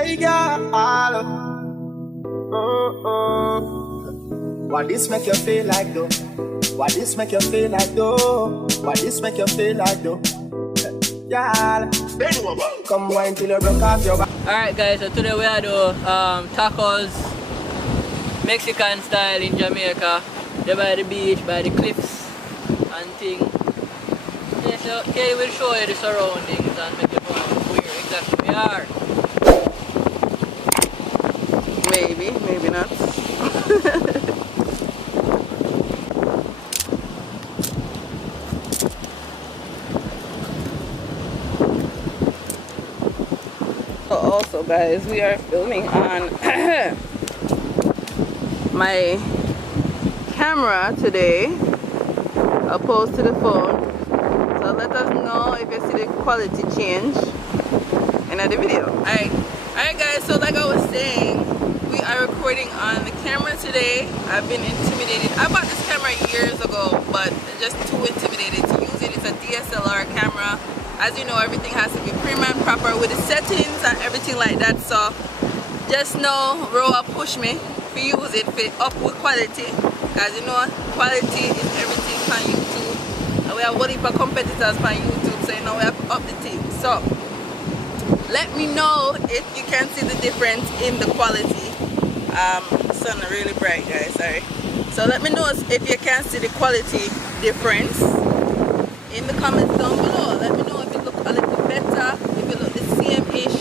Hey girl, what this make you feel like though? What this make you feel like though? What this make you feel like though? Girl, come wine till you broke off your back. Alright guys, so today we are doing tacos, Mexican style in Jamaica. They're by the beach, by the cliffs and things. Yeah, so Kelly will show you the surroundings and make you know where exactly we are. Maybe, maybe not. Also guys, we are filming on my camera today opposed to the phone, so let us know if you see the quality change in the video. Alright guys, so like I was saying, we are recording on the camera today. I've been intimidated. I bought this camera years ago, but just too intimidated to use it. It's a DSLR camera. As you know, everything has to be prim and proper with the settings and everything like that. So just know Roa push me to use it for upward quality, because you know quality is everything on YouTube. And we have one heap of competitors on YouTube, so you know we have to up the thing. So let me know if you can see the difference in the quality. The sun is really bright guys, sorry. So let me know if you can see the quality difference in the comments down below. Let me know if it look a little better, if it look the same-ish.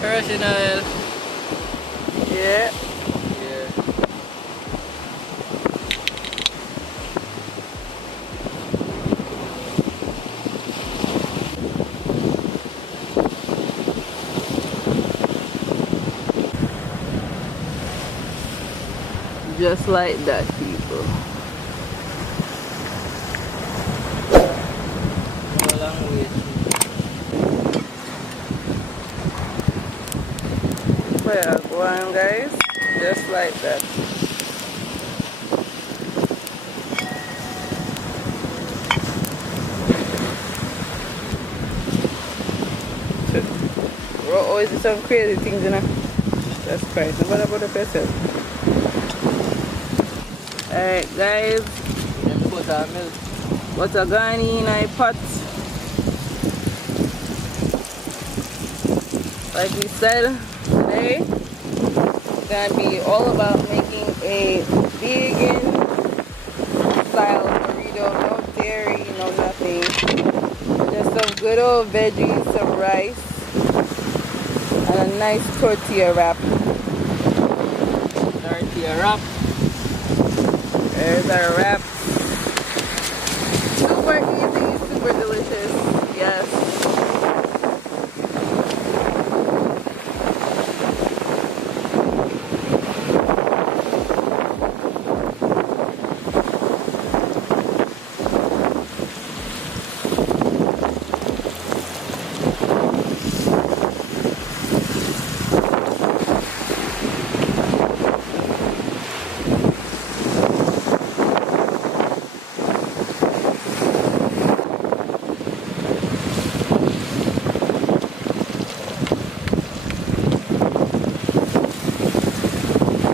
Personal. Yeah. Just like that, people. Go a long way. Well, go on guys, just like that. We're always do some crazy things, you know. That's crazy. What about the person? Alright guys, butter gone in a pot. Like we said, today it's gonna be all about making a vegan style burrito. No dairy, no nothing. Just some good old veggies, some rice, and a nice tortilla wrap. Tortilla wrap. There's our wrap. Super easy, super delicious. Yes.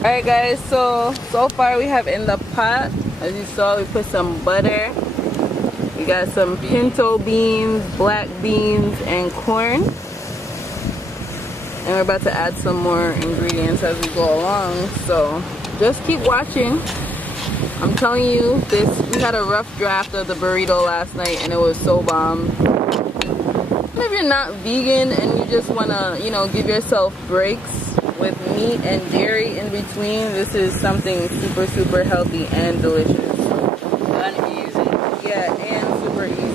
Alright guys, so far we have in the pot, as you saw, we put some butter, we got some pinto beans, black beans, and corn, and we're about to add some more ingredients as we go along, so just keep watching. I'm telling you, we had a rough draft of the burrito last night and it was so bomb. If you're not vegan and you just want to, you know, give yourself breaks with meat and dairy in between, this is something super, super healthy and delicious. And easy. Yeah, and super easy.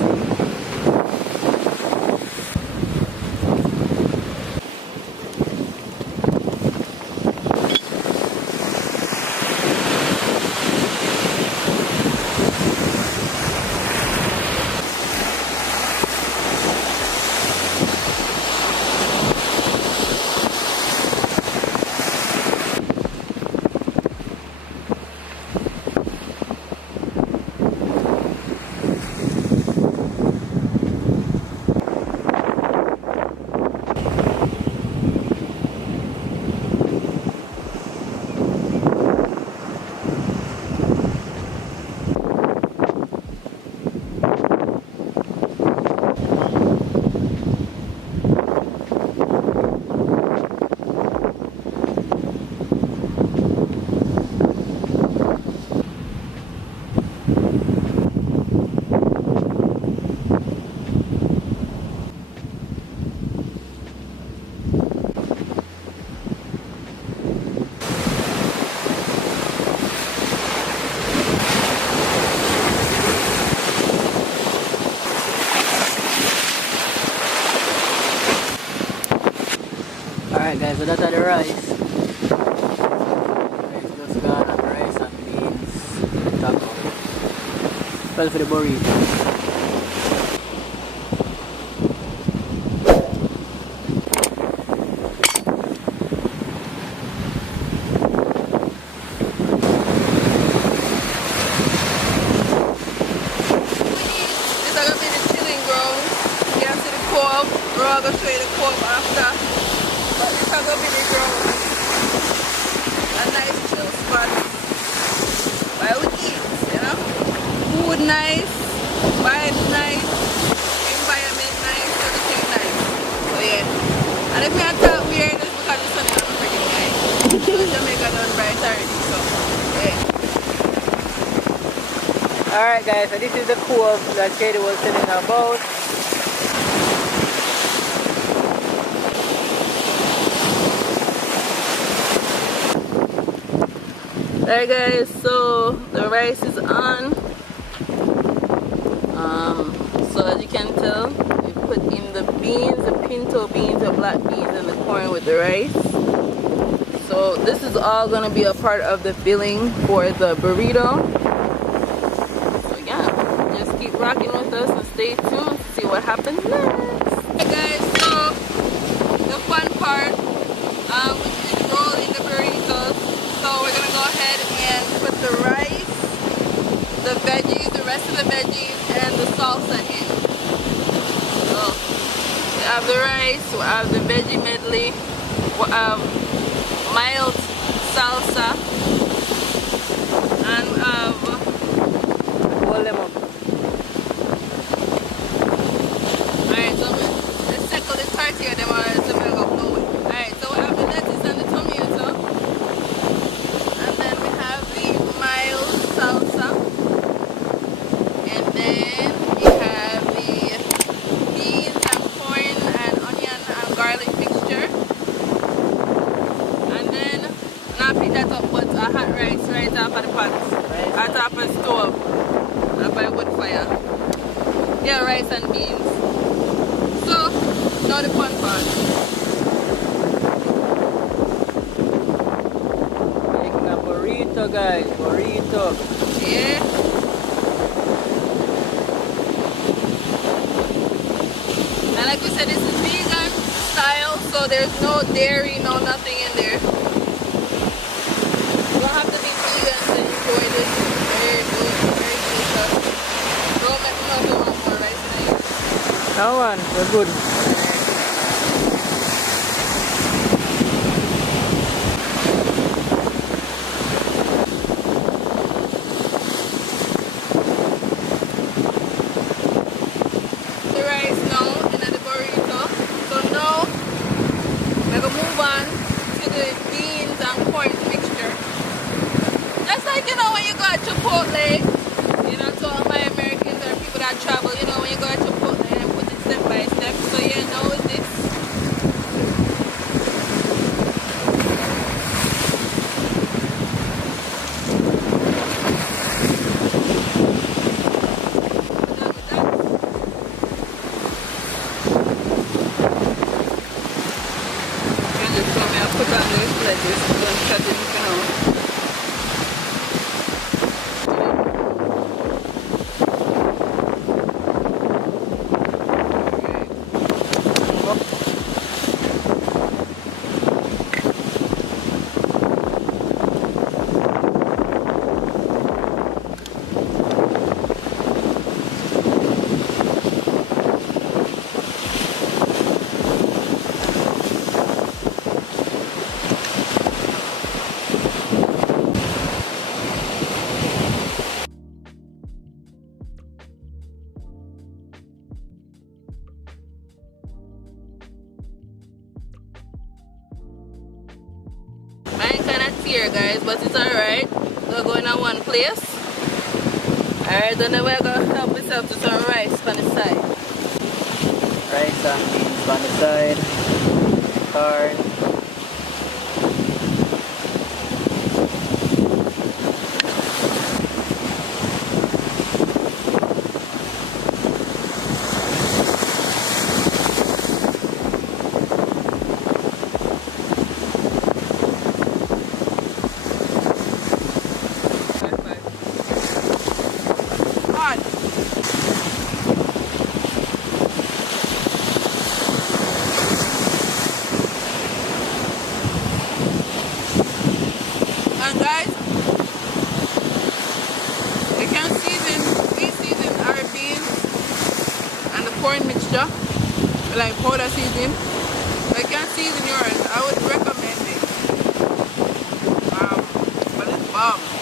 So that are the rice. Rice just gone and rice and beans. Taco. Well for the burrito. I'm going to show you the co-op after, but this is going to be the ground. A nice chill spot where we eat, you know. Food nice, vibes nice, environment nice, everything nice. So yeah. And if I talk weird, it's because the sun is not freaking nice. So Jamaica done bright already, so yeah. Alright guys, so this is the co-op that Katie was telling about. Alright guys, so the rice is on. So as you can tell, we put in the beans, the pinto beans, the black beans, and the corn with the rice. So this is all gonna be a part of the filling for the burrito. So yeah, just keep rocking with us and stay tuned to see what happens next. Hey guys, so the fun part, which is rolling the burritos. So we're gonna go ahead and put the rice, the veggies, the rest of the veggies, and the salsa in. So we have the rice, we have the veggie medley, we have mild salsa, and we have lemon. Alright, so let's tackle the tortilla them alright, so we're gonna blow it. Alright, so we have the lettuce and the tomato. Salsa, and then we have the beans and corn and onion and garlic mixture, and then now pick that up with a hot rice right off of the pot, right off of the stove, and by wood fire. Yeah, rice and beans. So now the fun part. Burrito guys, burrito. Yeah. And like we said, this is vegan style, so there's no dairy, no nothing in there. You don't have to be vegan to enjoy this. Very good, very delicious. Don't make me know if you want more rice tonight. No one, we're good. Chipotle, you know, to all my Americans or people that travel, you know, when you go to Chipotle and put it step by step, so you know this. You just told me I put on this lettuce, don't cut it, you know. Mine kind of tear guys, but it's alright. We're going on one place. Alright, then we're going to help myself to some rice on the side. Rice and beans on the side. Corn. like powder seasoning. So you can season yours. I would recommend it. But it's bomb.